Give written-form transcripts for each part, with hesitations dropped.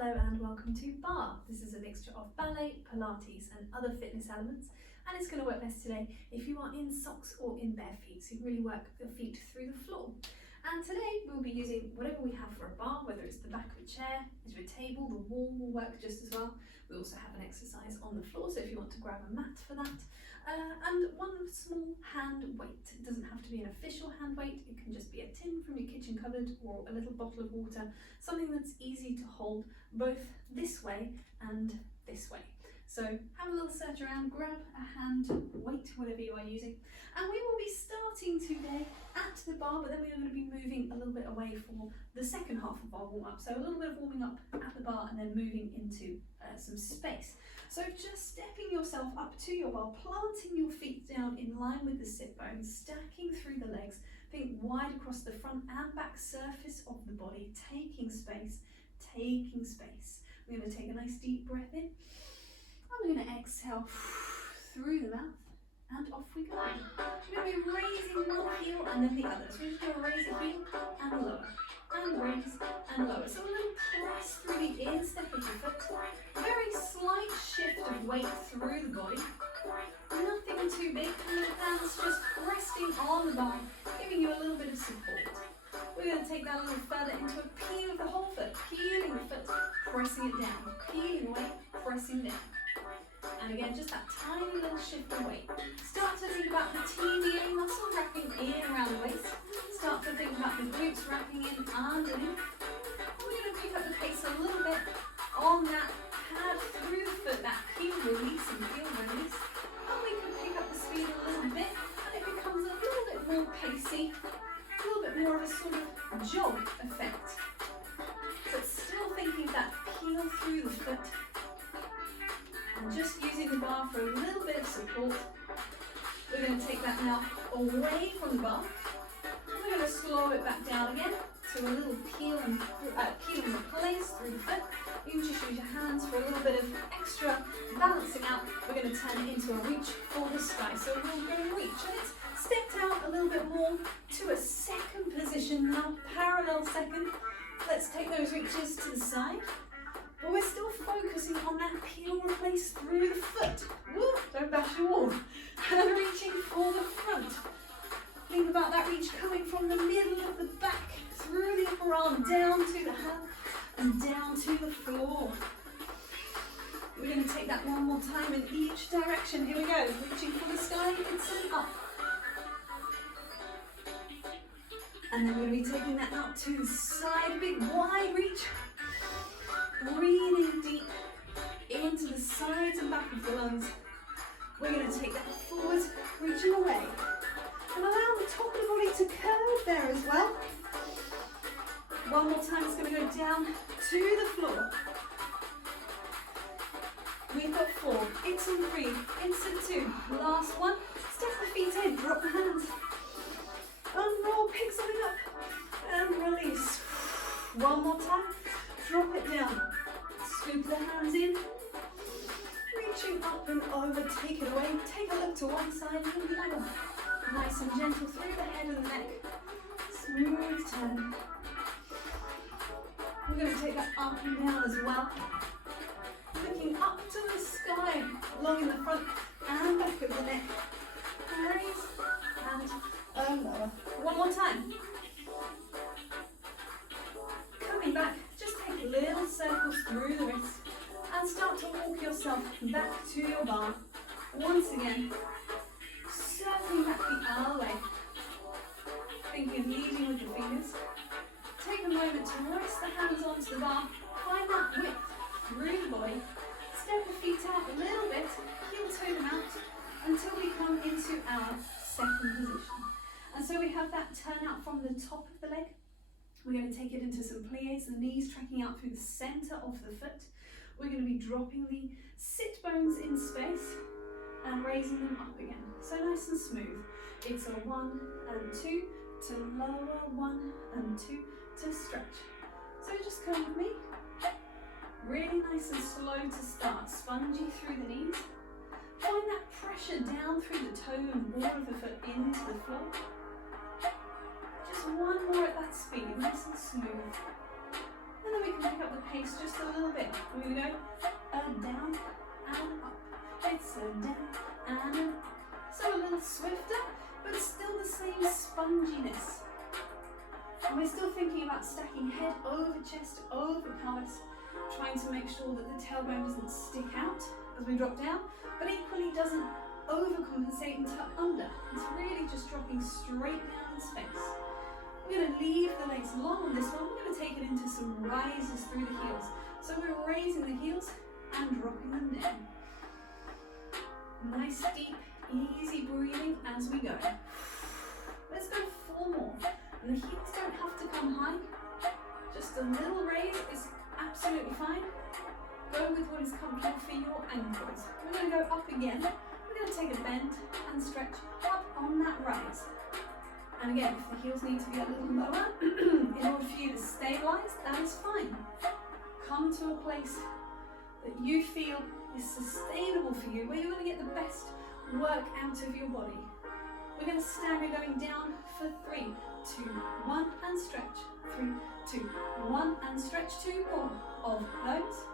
Hello and welcome to Barre. This is a mixture of ballet, Pilates and other fitness elements, and it's going to work best today if you are in socks or in bare feet, so you really work your feet through the floor. And today we'll be using whatever we have for a bar, whether it's the back of a chair, edge of a table, the wall will work just as well. We also have an exercise on the floor, so if you want to grab a mat for that. And one small hand weight. It doesn't have to be an official hand weight, it can just be a tin from your kitchen cupboard or a little bottle of water, something that's easy to hold both this way and this way. So have a little search around, grab a hand weight, whatever you are using, and we will be starting today at the bar, but then we are going to be moving a little bit away for the second half of our warm-up. So a little bit of warming up at the bar and then moving into some space. So just stepping yourself up to your bar, planting your feet down in line with the sit bones, stacking through the legs, think wide across the front and back surface of the body, taking space, taking space. We're going to take a nice deep breath in. I'm going to exhale through the mouth and off we go. We're going to be raising one heel and then the other. So we're just going to raise a heel and lower, and raise and lower. So a little press through the instep of the foot. Very slight shift of weight through the body. Nothing too big. And the hands just resting on the bar, giving you a little bit of support. We're going to take that a little further into a peel of the whole foot, peeling the foot, pressing it down, peeling away, pressing down. And again, just that tiny little shift of weight. Start to think about the TVA muscle wrapping in around the waist. Start to think about the glutes wrapping in underneath. And we're going to pick up the pace a little bit on that pad through the foot, that peel release and peel release. And we can pick up the speed a little bit, and it becomes a little bit more pacey, a little bit more of a sort of jog effect. But still thinking that peel through the foot. And just using the bar for a little bit of support. We're going to take that now away from the bar. We're going to slow it back down again to a little peel and replace through the foot. You can just use your hands for a little bit of extra balancing out. We're going to turn it into a reach for the sky. So we'll go reach. And it's stepped out a little bit more to a second position now, parallel second. Let's take those reaches to the side. But we're still focusing on that peel replace through the foot. Woo, don't bash your wall. And reaching for the front. Think about that reach coming from the middle of the back, through the upper arm, down to the hand, and down to the floor. We're going to take that one more time in each direction. Here we go. Reaching for the sky, it's an up. And then we're going to be taking that out to the side, big wide reach. Breathing deep into the sides and back of the lungs. We're going to take that forward, reaching away. And allow the top of the body to curve there as well. One more time, it's going to go down to the floor. We've got 4, into 3, into 2. Last one, step the feet in, drop the hands. Unroll, pick something up, and release. One more time. Drop it down, scoop the hands in, reaching up and over, take it away, take a look to one side and the other. Nice and gentle through the head and the neck, smooth turn. We're going to take that up and down as well, looking up to the sky, along in the front and back of the neck. Raise and lower. One more time. Coming back. Take little circles through the wrists and start to walk yourself back to your bar. Once again, circling back the other way. Thinking of leading with the fingers. Take a moment to rest the hands onto the bar. Find that width through the body. Step the feet out a little bit. Heel toe them out until we come into our second position. And so we have that turn out from the top of the leg. We're going to take it into some pliés, the knees tracking out through the centre of the foot. We're going to be dropping the sit bones in space and raising them up again. So nice and smooth. It's a 1 and 2 to lower, 1 and 2 to stretch. So just come with me. Really nice and slow to start. Spongy through the knees. Find that pressure down through the toe and ball of the foot into the floor. Just one more at that speed, nice and smooth. And then we can pick up the pace just a little bit. We're going to go down and up. It's a down and up. So a little swifter, but still the same sponginess. And we're still thinking about stacking head over chest, over pelvis, trying to make sure that the tailbone doesn't stick out as we drop down, but equally doesn't overcompensate and tuck under. It's really just dropping straight down in space. We're going to leave the legs long on this one. We're going to take it into some rises through the heels. So we're raising the heels and dropping them down. Nice, deep, easy breathing as we go. Let's go 4 more. And the heels don't have to come high. Just a little raise is absolutely fine. Go with what is comfortable for your ankles. We're going to go up again. We're going to take a bend and stretch up on that rise. And again, if the heels need to be a little lower, in order for you to stabilize, that is fine. Come to a place that you feel is sustainable for you, where you're going to get the best work out of your body. We're going to stagger going down for 3, 2, 1, and stretch. 3, 2, 1, and stretch. 2 more of those.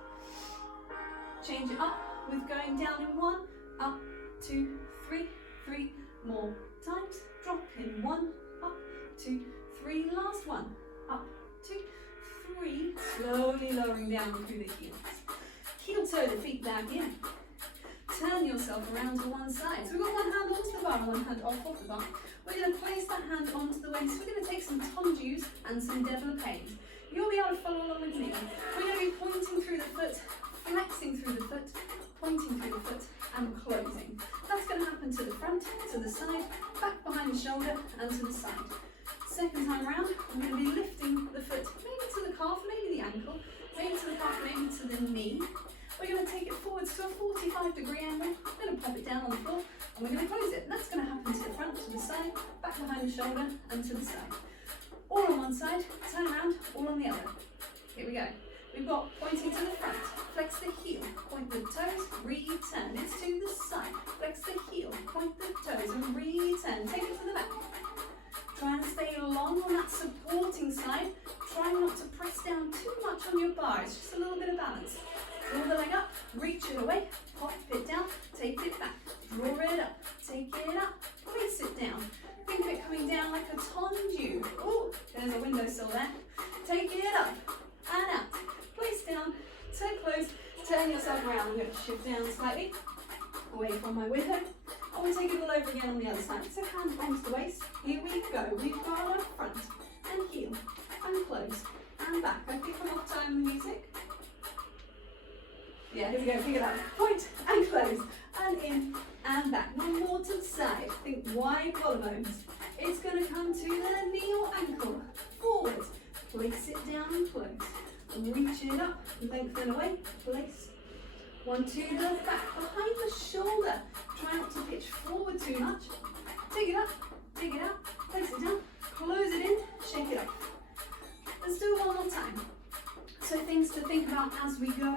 Change it up with going down in 1, up, 2, 3, 3 more times. Drop in 1, up, 2, 3, last one, up, 2, 3, slowly lowering down through the heels. Heel toe the feet back in. Turn yourself around to one side. So we've got one hand onto the bar and one hand off of the bar. We're going to place that hand onto the waist. We're going to take some tondus and some développés. You'll be able to follow along with me. We're going to be pointing through the foot, flexing through the foot, pointing through the foot, and closing. That's going to happen to the front, to the side, back behind the shoulder, and to the side. Second time around, I'm going to be lifting the foot, maybe to the calf, maybe the ankle, maybe to the calf, maybe to the knee. We're going to take it forwards to a 45-degree angle. We're going to pop it down on the floor, and we're going to close it. And that's going to happen to the front, to the side, back behind the shoulder, and to the side. All on one side, turn around, all on the other. Here we go. We've got pointing to the front, flex the heel, point the toes, return. It's to the side, flex the heel, point the toes, and return. Take it to the back. Try and stay long on that supporting side. Try not to press down too much on your bar. It's just a little bit of balance. Draw the leg up, reach it away, pop it down, take it back, draw it up, take it up, place it down. Think of it coming down like a tondu. Oh, there's a windowsill there. Take it up and out. Place down, turn close, turn yourself around. I'm going to shift down slightly, away from my window. And we'll take it all over again on the other side. So hand onto the waist. Here we go. We've got our front and heel and close and back. I think I'm off time with music. Yeah, here we go. Pick it up. Point and close and in and back. One more to the side. Think wide collarbones. It's going to come to the knee or ankle. Forward. Place it down and close. Reach it up, lengthen away, place. One to the back, behind the shoulder. Try not to pitch forward too much. Take it up, take it out, place it down, close it in, shake it off. Let's do it one more time. So things to think about as we go,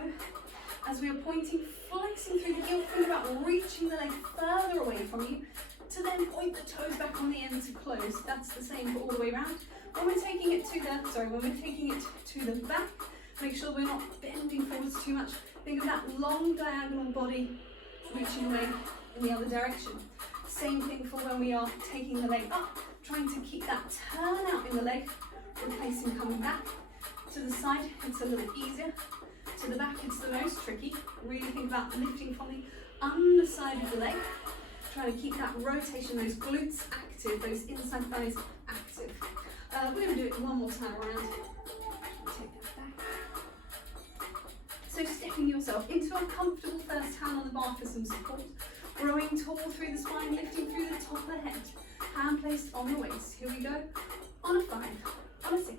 as we are pointing, flexing through the heel, think about reaching the leg further away from you, to then point the toes back on the end to close. That's the same for all the way around. When we're taking it to the back, make sure we're not bending forwards too much. Think of that long diagonal body reaching away in the other direction. Same thing for when we are taking the leg up, trying to keep that turn out in the leg, replacing coming back. To the side, it's a little easier. To the back, it's the most tricky. Really think about lifting from the underside of the leg. Try to keep that rotation, those glutes active, those inside thighs active. We're going to do it one more time around. Take that back. So stepping yourself into a comfortable first hand on the bar for some support. Growing tall through the spine, lifting through the top of the head. Hand placed on the waist. Here we go. On a 5, on a 6,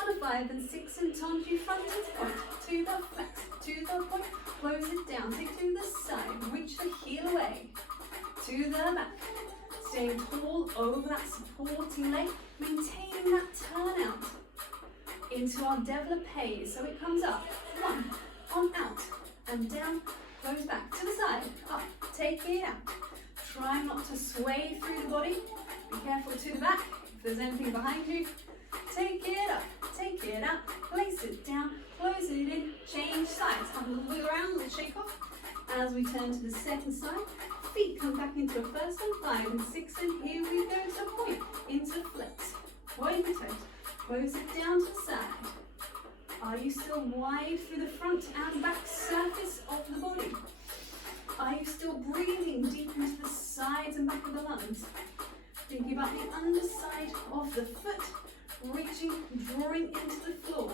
on a 5 and 6 and tongue you front to the point, to the flex, to the point, close it down, take to the side, reach the heel away, to the back. Staying tall over that supporting leg, maintaining that turn out into our développé. So it comes up, 1, on out, and down, close back, to the side, up, take it out. Try not to sway through the body, be careful to the back, if there's anything behind you. Take it up, take it out, place it down, close it in, change sides. Have a little wiggle around, let's shake off. As we turn to the second side, feet come back into a first and 5 and 6, and here we go to point, into flex. Point the toes, close it down to the side. Are you still wide through the front and back surface of the body? Are you still breathing deep into the sides and back of the lungs? Thinking about the underside of the foot, reaching, drawing into the floor.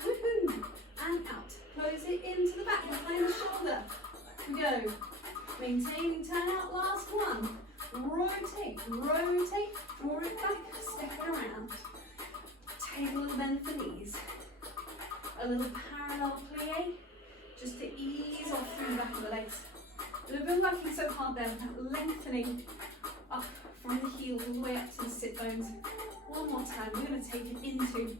Woohoo! And out. Close it into the back, behind the shoulder. We go. Maintaining, turn out, last one. Rotate, rotate, draw it back, step it around. Take a little bend for knees. A little parallel plie, just to ease off through the back of the legs. We've been working so hard there, lengthening up from the heels all the way up to the sit bones. One more time, we're going to take it into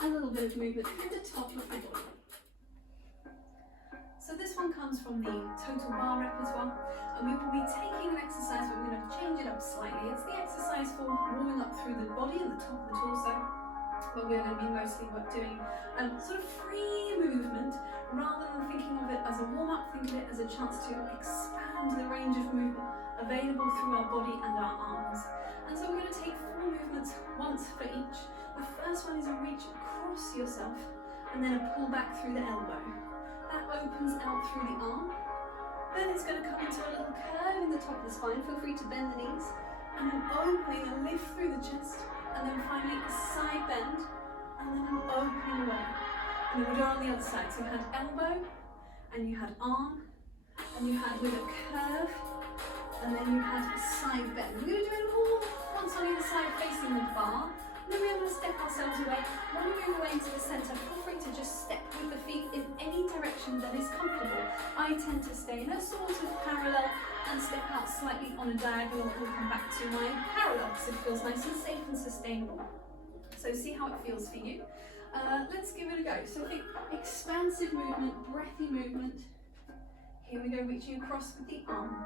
a little bit of movement through the top of the body. So this one comes from the Total Barre rep as well, and we will be taking an exercise, but we're going to change it up slightly. It's the exercise for warming up through the body and the top of the torso, but we're going to be mostly doing sort of free movement, rather than thinking of it as a warm-up. Think of it as a chance to expand the range of movement available through our body and our arms. And so we're going to take 4 movements, once for each. The first one is a reach across yourself, and then a pull back through the elbow. That opens out through the arm. Then it's going to come into a little curve in the top of the spine. Feel free to bend the knees. And an opening, a lift through the chest. And then finally a side bend. And then an opening away. And then we'll do it on the other side. So you had elbow, and you had arm, and you had with a curve, and then you had a side bend. We're going to do it all once on either side facing the bar. And then we're going to step ourselves away. When we move away into the centre, feel free to just step with the feet in any direction that is comfortable. I tend to stay in a sort of parallel and step out slightly on a diagonal and come back to my parallel because it feels nice and safe and sustainable. So see how it feels for you. Let's give it a go. So think expansive movement, breathy movement. Here we go, reaching across with the arm,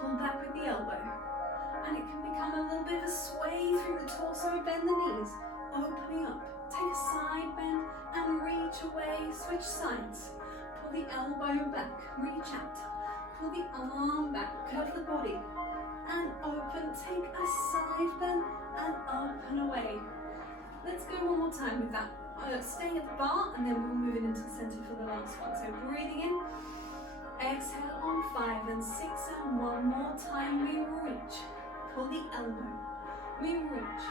pull back with the elbow. And it can become a little bit of a sway through the torso, bend the knees, opening up, take a side bend and reach away, switch sides. Pull the elbow back, reach out, pull the arm back, curve the body, and open, take a side bend and open away. Let's go one more time with that. Staying at the bar, and then we'll move it into the centre for the last one. So breathing in, exhale on 5 and 6, and one more time we reach. Pull the elbow, we reach,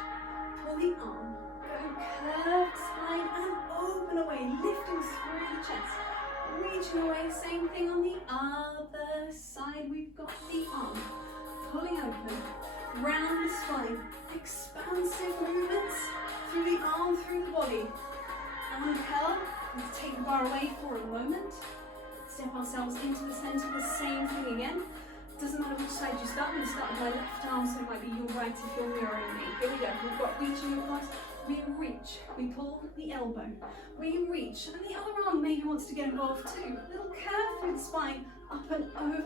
pull the arm, go curved spine and open away, lifting through the chest, reaching away, same thing on the other side, we've got the arm, pulling open, round the spine, expansive movements through the arm, through the body, and curl, let's take the bar away for a moment, step ourselves into the centre, the same thing again. Doesn't matter which side you start. I'm going to start with my left arm, so it might be your right if you're mirroring me. Here we go. We've got reaching across. We reach. We pull the elbow. We reach. And the other arm maybe wants to get involved too. Little curve through the spine. Up and over.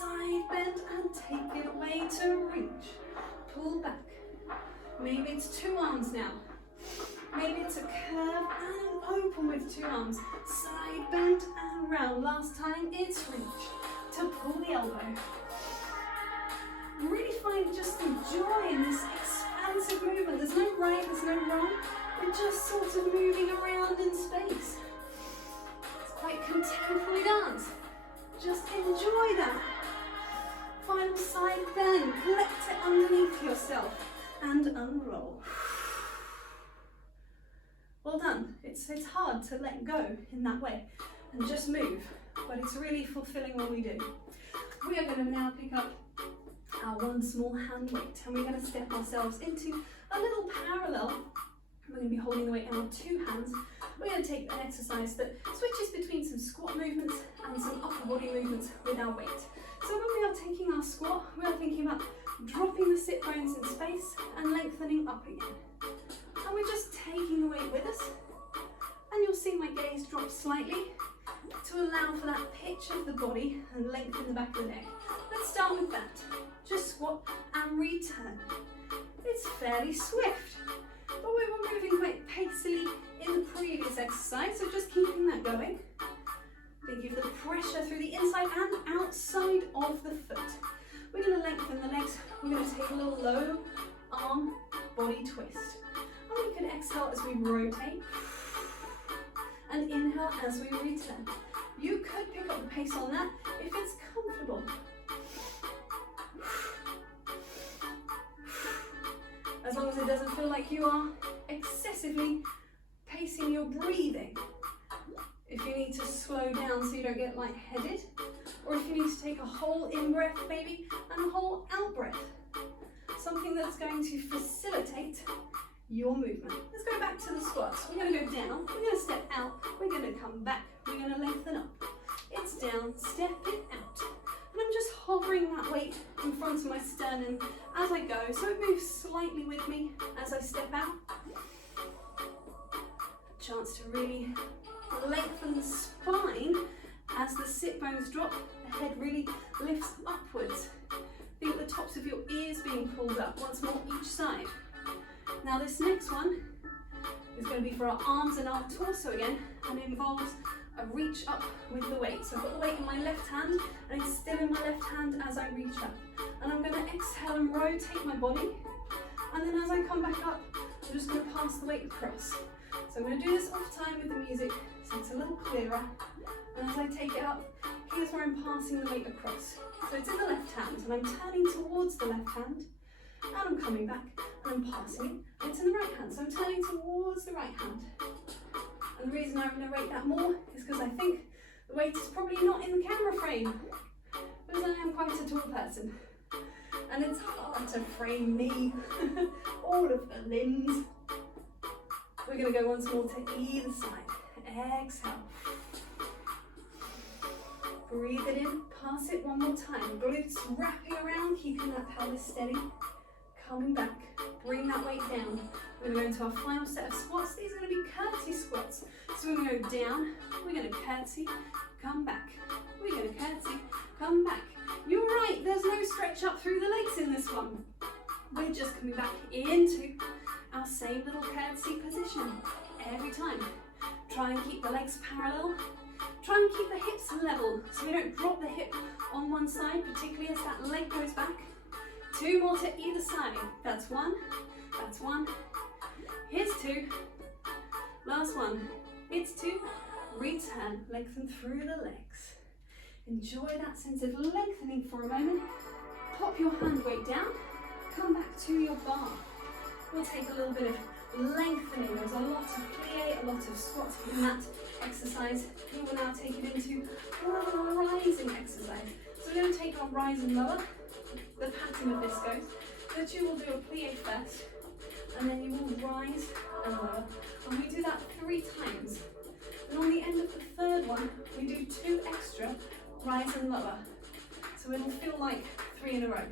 Side bend and take it away to reach. Pull back. Maybe it's 2 arms now. Maybe it's a curve and open with 2 arms. Side bend and round. Last time it's reach. To pull the elbow. Really find just the joy in this expansive movement. There's no right, there's no wrong. We're just sort of moving around in space. It's quite contemporary dance. Just enjoy that. Final side bend. Collect it underneath yourself and unroll. Well done. It's hard to let go in that way and just move, but it's really fulfilling what we do. We are going to now pick up our one small hand weight, and we're going to step ourselves into a little parallel. We're going to be holding the weight in our 2 hands. We're going to take an exercise that switches between some squat movements and some upper body movements with our weight. So when we are taking our squat, we are thinking about dropping the sit bones in space and lengthening up again. And we're just taking the weight with us, and you'll see my gaze drop slightly to allow for that pitch of the body and length in the back of the neck. Let's start with that. Just squat and return. It's fairly swift, but we were moving quite pacily going. Thinking of the pressure through the inside and outside of the foot. We're going to lengthen the legs. We're going to take a little low arm body twist. And we can exhale as we rotate and inhale as we return. You could pick up the pace on that if it's comfortable. As long as it doesn't feel like you are excessively pacing your breathing. If you need to slow down so you don't get lightheaded, or if you need to take a whole in-breath maybe and a whole out-breath. Something that's going to facilitate your movement. Let's go back to the squats. We're going to go down, we're going to step out, we're going to come back, we're going to lengthen up. It's down, step it out. And I'm just hovering that weight in front of my sternum as I go, so it moves slightly with me as I step out. A chance to really lengthen the spine as the sit bones drop, the head really lifts upwards. Feel the tops of your ears being pulled up, once more each side. Now this next one is going to be for our arms and our torso again, and it involves a reach up with the weight. So I've got the weight in my left hand and it's still in my left hand as I reach up. And I'm going to exhale and rotate my body. And then as I come back up, I'm just going to pass the weight across. So I'm going to do this off time with the music so it's a little clearer. And as I take it up, here's where I'm passing the weight across. So it's in the left hand and I'm turning towards the left hand. And I'm coming back and I'm passing it. And it's in the right hand, so I'm turning towards the right hand. And the reason I narrate that more is because I think the weight is probably not in the camera frame, because I am quite a tall person. And it's hard to frame me, all of the limbs. We're going to go once more to either side. Exhale. Breathe it in, pass it one more time. Glutes wrapping around, keeping that pelvis steady. Coming back, bring that weight down. We're going to go into our final set of squats. These are going to be curtsy squats. So we're going to go down, we're going to curtsy, come back. We're going to curtsy, come back. You're right, there's no stretch up through the legs in this one. We're just coming back into our same little curtsy position every time. Try and keep the legs parallel. Try and keep the hips level so we don't drop the hip on one side, particularly as that leg goes back. 2 more to either side. That's 1, that's 1. Here's 2. Last one. It's 2. Return, lengthen through the legs. Enjoy that sense of lengthening for a moment. Pop your hand weight down. Come back to your bar. We'll take a little bit of lengthening. There's a lot of plie, a lot of squats in that exercise. We will now take it into a rising exercise. So we're going to take our rise and lower. The pattern of this goes that you will do a plie first, and then you will rise and lower. And we do that 3 times. And on the end of the 3rd one, we do 2 extra rise and lower. So it'll feel like 3 in a row.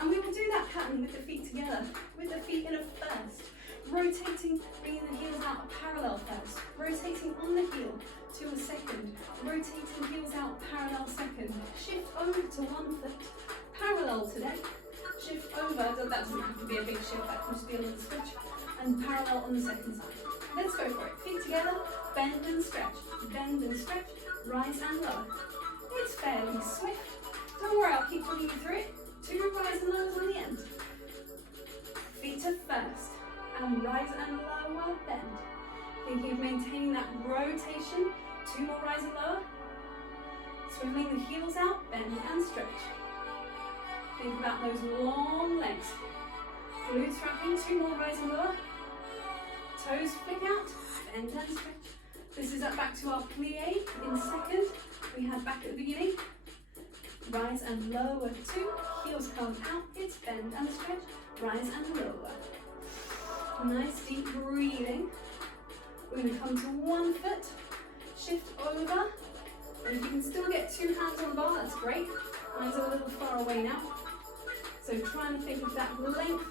And we will do that pattern with the feet together, with the feet in a first. Rotating, bringing the heels out parallel first. Rotating on the heel to a second. Rotating heels out parallel second. Shift over to one foot. Parallel today. Shift over, that doesn't have to be a big shift, that can just be a little switch. And parallel on the second side. Let's go for it. Feet together, bend and stretch. Bend and stretch, rise and lower. It's fairly swift. Don't worry, I'll keep putting you through it. 2 rise and lowers on the end. Feet to first. And rise and lower, bend. Thinking of maintaining that rotation. 2 more rise and lower. Swiveling the heels out, bend and stretch. Think about those long legs. Glutes wrapping, 2 more rise and lower. Toes flick out, bend and stretch. This is back to our plie in second. We had back at the beginning. Rise and lower 2, heels come out, it's bend and stretch, rise and lower. Nice deep breathing. We're going to come to one foot, shift over, and if you can still get 2 hands on the bar, that's great. Mine's a little far away now. So trying to think of that length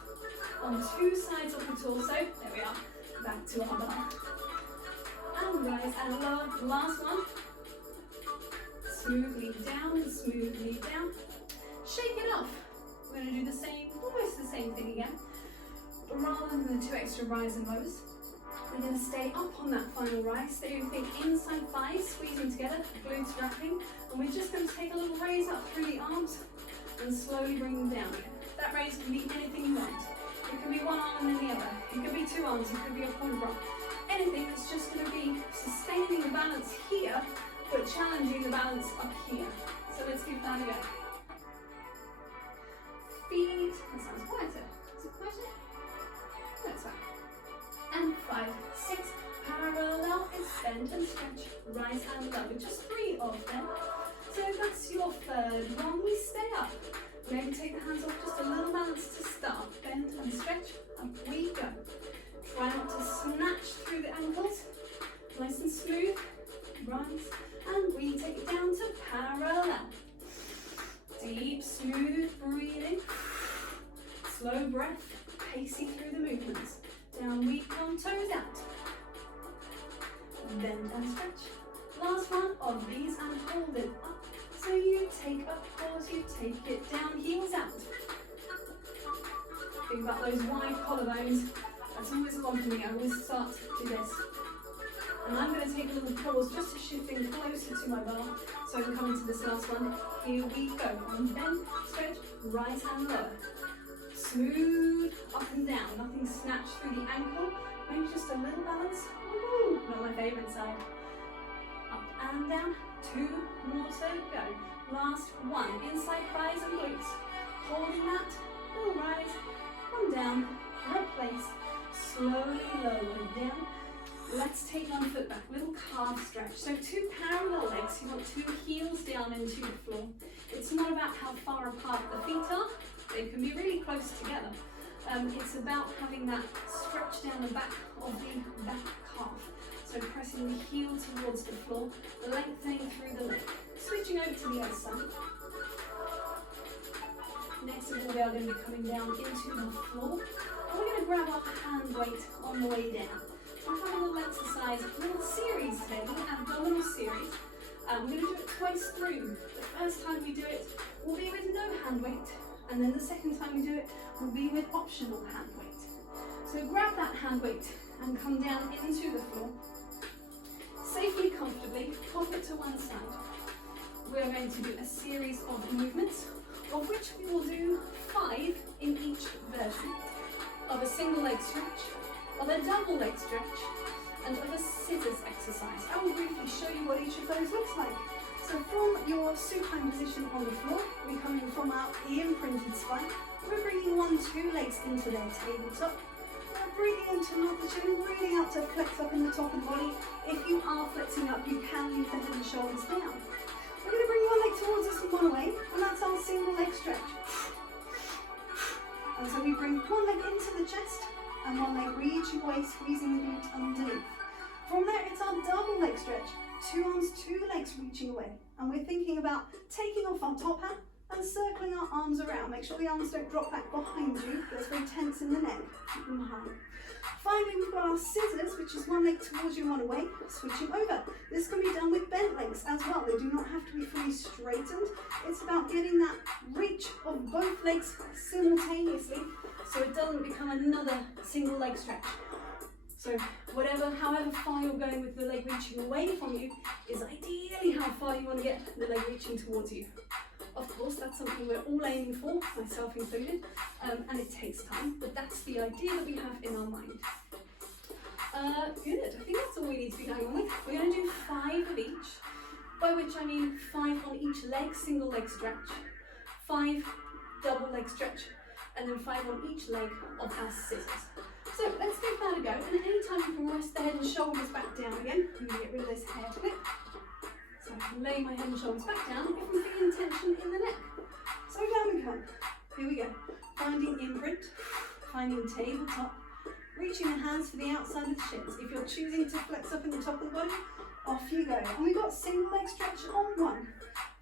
on 2 sides of the torso. There we are, back to our bar. And rise and lower, last one. Smoothly down and smoothly down. Shake it off. We're going to do the same, almost the same thing again. But rather than the 2 extra rise and lows, We're going to stay up on that final rise. So you think inside thighs squeezing together, glutes wrapping, and we're just going to take a little raise up through the arms and slowly bring them down again. That raise can be anything you want. It can be one arm and then the other. It could be two arms, it could be a quadruped. Anything that's just going to be sustaining the balance here, but challenging the balance up here. So let's give that a go. Feet, that sounds quieter. Is it quieter? That's fine. And 5, 6, parallel, extend and stretch, rise and lower. Just 3 of them. So that's your third one. We stay up. Maybe take the hands off, just a little balance to start. Bend and stretch, up we go. Try not to snatch through the ankles. Nice and smooth. Rise, and we take it down to parallel. Deep, smooth breathing. Slow breath, pacey through the movements. Down we come, toes out. Bend and stretch. Last one of these and hold it up. So you take a pause, you take it down, heels out. Think about those wide collarbones. That's always a one for me. I always start to do this. And I'm going to take a little pause just to shift things closer to my bar so I can come into this last one. Here we go. On bend, stretch, right and lower. Smooth up and down. Nothing snatched through the ankle. Maybe just a little balance. Woo, not my favourite side. Up and down. 2 more to go. Last one. Inside thighs and glutes. Holding that. We'll rise. Come down. Replace. Slowly lower down. Let's take one foot back. Little calf stretch. So 2 parallel legs. You want 2 heels down into the floor. It's not about how far apart the feet are. They can be really close together. It's about having that stretch down the back of the back calf. So pressing the heel towards the floor, lengthening through the leg. Switching over to the other side. Next of all, we are going to be coming down into the floor. And we're going to grab our hand weight on the way down. So I have a little exercise, a little series today, a little abdominal series. We're going to do it twice through. The first time we do it will be with no hand weight. And then the second time we do it will be with optional hand weight. So grab that hand weight and come down into the floor. Safely, comfortably, pop it to one side. We're going to do a series of movements, of which we will do 5 in each version. Of a single leg stretch, of a double leg stretch, and of a scissors exercise. I will briefly show you what each of those looks like. So from your supine position on the floor, we're coming from our imprinted spine. We're bringing 1-2 legs into their tabletop. We're breathing into not the chin, breathing out to flex up in the top of the body. If you are flexing up, you can leave the head and shoulders down. We're going to bring one leg towards us and one away, and that's our single leg stretch. And so we bring one leg into the chest, and one leg reaching away, squeezing the glute underneath. From there, it's our double leg stretch. 2 arms, 2 legs reaching away. And we're thinking about taking off our top hat and circling our arms around. Make sure the arms don't drop back behind you. That's very tense in the neck. Keep them high. Finally, we've got our scissors, which is one leg towards you, one away, switching over. This can be done with bent legs as well. They do not have to be fully straightened. It's about getting that reach of both legs simultaneously so it doesn't become another single leg stretch. So however far you're going with the leg reaching away from you is ideally how far you want to get the leg reaching towards you. Of course, that's something we're all aiming for, myself included, and it takes time, but that's the idea that we have in our mind. Good, I think that's all we need to be going on with. We're going to do 5 of each, by which I mean 5 on each leg, single leg stretch, 5 double leg stretch, and then 5 on each leg of our scissors. So let's give that a go, and at any time you can rest the head and shoulders back down again. I'm going to get rid of this hair clip. So I can lay my head and shoulders back down if I'm feeling tension in the neck. So down we come. Here we go. Finding imprint, finding tabletop, reaching the hands for the outside of the shins. If you're choosing to flex up in the top of the body, off you go. And we've got single leg stretch on 1,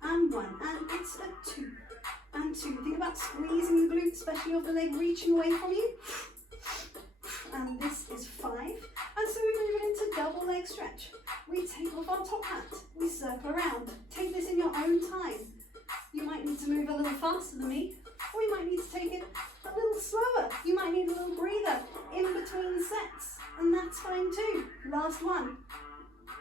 and it's a 2, and 2. Think about squeezing the glute, especially of the leg reaching away from you. And this is 5. And so we move into double leg stretch. We take off our top hat. We circle around. Take this in your own time. You might need to move a little faster than me, or you might need to take it a little slower. You might need a little breather in between sets. and that's fine too. Last one.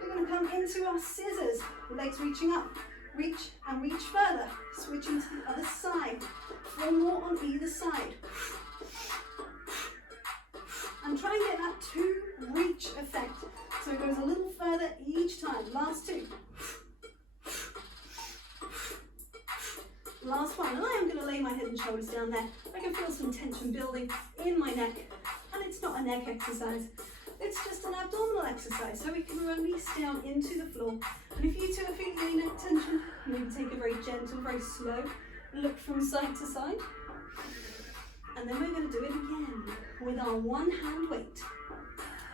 We're going to come into our scissors, legs reaching up, reach and reach further, switching to the other side. 4 more on either side. And try and get that 2 reach effect, so it goes a little further each time. Last 2. Last one, and I am going to lay my head and shoulders down there. I can feel some tension building in my neck, and it's not a neck exercise, it's just an abdominal exercise, so we can release down into the floor. And if you two are feeling any neck tension, maybe take a very gentle, very slow look from side to side. And then we're going to do it again with our 1-hand weight.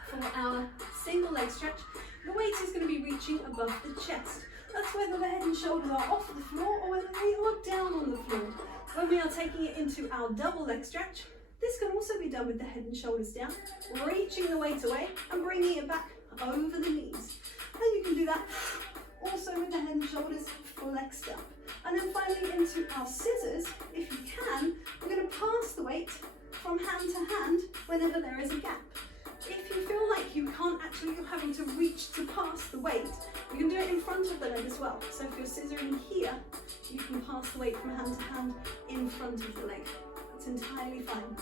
For our single leg stretch, the weight is going to be reaching above the chest. That's whether the head and shoulders are off the floor or whether they are down on the floor. When we are taking it into our double leg stretch, this can also be done with the head and shoulders down, reaching the weight away and bringing it back over the knees. And you can do that also with the head and shoulders flexed up. And then finally into our scissors, if you can, we're going to pass the weight from hand to hand whenever there is a gap. If you feel like you can't actually, you're having to reach to pass the weight, you can do it in front of the leg as well. So if you're scissoring here, you can pass the weight from hand to hand in front of the leg. It's entirely fine.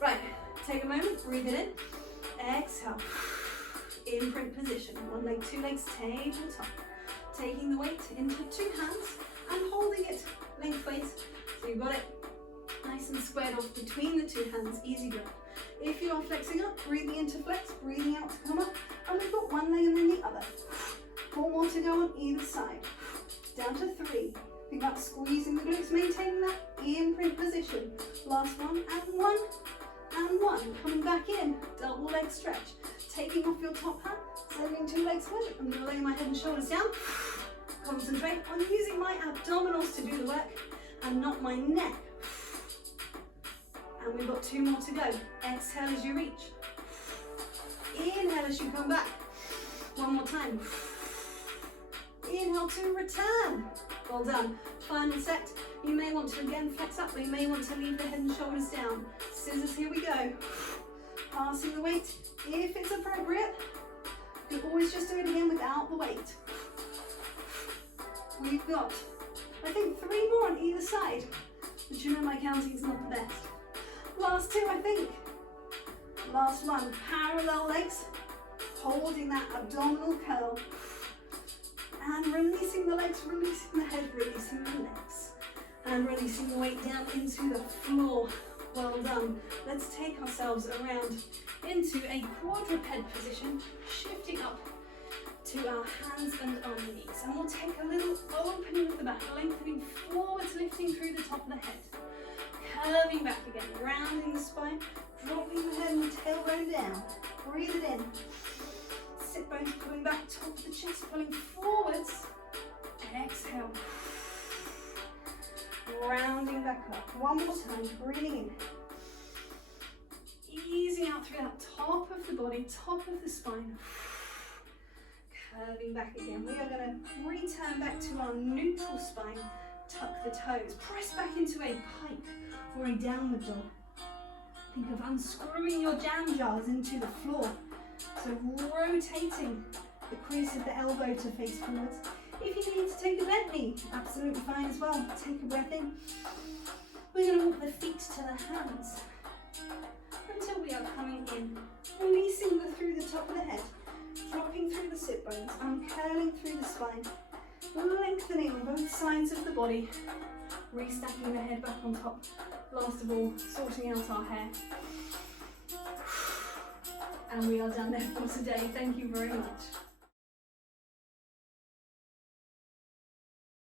Right, take a moment, breathe it in, exhale, imprint position, 1 leg, 2 legs, tabletop. Taking the weight into 2 hands and holding it lengthways, so you've got it nice and squared off between the 2 hands, easy grip. If you are flexing up, breathing in to flex, breathing out to come up, and we've got 1 leg and then the other. 4 more to go on either side. Down to 3. Think about squeezing the glutes, maintaining that imprint position. Last one, and 1, and 1. Coming back in, double leg stretch. Taking off your top hat, sending 2 legs forward. I'm going to lay my head and shoulders down. Concentrate on using my abdominals to do the work and not my neck. And we've got 2 more to go. Exhale as you reach. Inhale as you come back. 1 more time. Inhale to return. Well done. Final set. You may want to again flex up, or you may want to leave the head and shoulders down. Scissors, here we go. Passing the weight if it's appropriate. You can always just do it again without the weight. We've got, I think, 3 more on either side. But you know my counting is not the best. Last 2, I think. Last one, parallel legs, holding that abdominal curl. And releasing the legs, releasing the head, releasing the legs. And releasing the weight down into the floor. Well done. Let's take ourselves around into a quadruped position, shifting up to our hands and our knees. And we'll take a little opening of the back, lengthening forwards, lifting through the top of the head. Curving back again, rounding the spine, dropping the head and the tailbone down. Breathe it in. Sit bones pulling back, top of the chest, pulling forwards. Exhale. Rounding back up. 1 more time, breathing in. Easing out through that top of the body, top of the spine. Curving back again. We are going to return back to our neutral spine. Tuck the toes. Press back into a pike or a downward dog. Think of unscrewing your jam jars into the floor. So rotating the crease of the elbow to face forwards. If you need to take a bent knee, absolutely fine as well. Take a breath in. We're going to walk the feet to the hands until we are coming in, releasing through the top of the head, dropping through the sit bones, uncurling through the spine, lengthening on both sides of the body, restacking the head back on top. Last of all, sorting out our hair. And we are done there for today. Thank you very much.